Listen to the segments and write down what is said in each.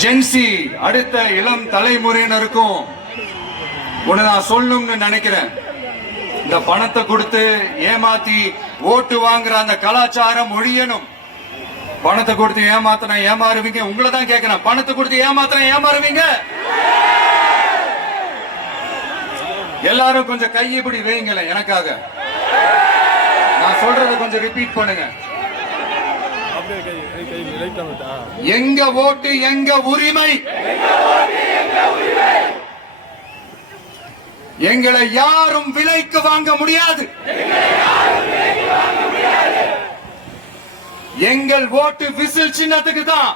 Gen Z அடுத்த இளம் தலைமுறையினருக்கும் ஒண்ணு நான் சொல்லணும்னு நினைக்கிறேன். இந்த பணத்தை கொடுத்து ஏமாத்தி ஓட்டு வாங்குற அந்த கலாச்சாரம் ஒழியணும். பணத்தை கொடுத்து ஏமாத்தினா ஏமாறுவீங்க. உங்களை தான் கேட்கிறேன், பணத்தை கொடுத்து ஏமாத்தினா ஏமாறுவீங்க? எல்லாரும் கொஞ்சம் கை இப்படி வைங்களேன் எனக்காக. நான் சொல்றத கொஞ்சம் ரிப்பீட் பண்ணுங்க. எங்க ஓட்டு எங்க உரிமை. எங்களை யாரும் விலைக்கு வாங்க முடியாது. எங்கள் ஓட்டு விசில் சின்னத்துக்கு தான்.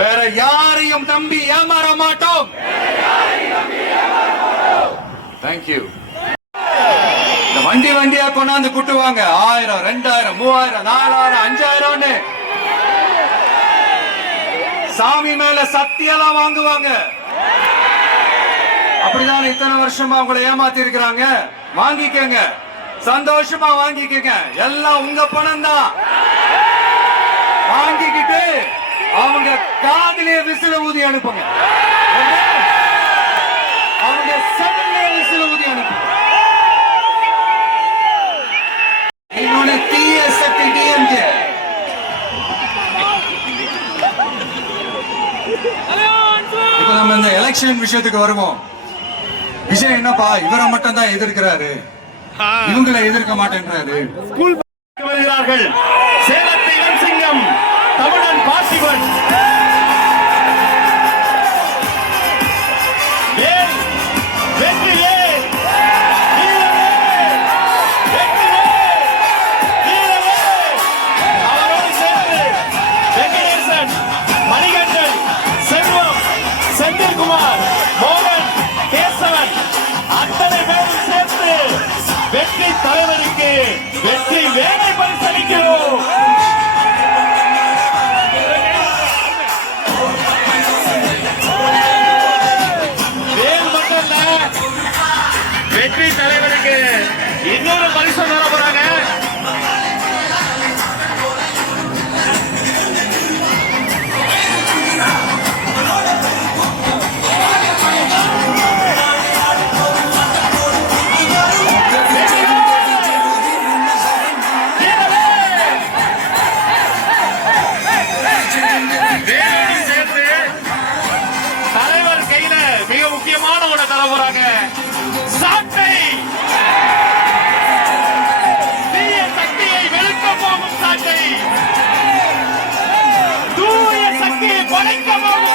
வேற யாரையும் நம்பி ஏமாற மாட்டோம். தேங்க்யூ. இந்த வண்டி வண்டியா கொண்டாந்து குட்டுவாங்க. 1000, 2000, 3000, 4000, 5000 சாமி மேல சத்தியெல்லாம் வாங்குவாங்க. அப்படிதான் இத்தனை வருஷமா உங்களை ஏமாத்தி இருக்கிறாங்க. வாங்கிக்கங்க, சந்தோஷமா வாங்கிக்கங்க. எல்லாம் உங்க பணம் தான். வாங்கிக்கிட்டு அவங்க காதிலே விசில ஊதி அனுப்புங்க. அவங்க செவன்லே விசில ஊதி அனுப்புங்க. இன்னொன்னு தீய சக்தி டிஎம்கே. இப்ப நம்ம இந்த எலெக்ஷன் விஷயத்துக்கு வருவோம். விஷயம் என்னப்பா, இவரை மட்டும் தான் எதிர்க்கிறாரு, இவங்களை எதிர்க்க மாட்டேன்றாரு. வருகிறார்கள் சேலத்து இளம் சிங்கம் தமிழன் பார்த்திபன். தலைவருக்கு வெற்றி வேலை பரிசளிக்கிறோம். வேல் மட்டும் வெற்றி தலைவருக்கு இன்னொரு பரிசு தர போறாங்க. முக்கியமான ஒண்ணு தர போறாங்க. சாட்டை தீய சக்தியை வெளுக்க போகும் சாட்டை, தூய சக்தியை படைக்க போகும்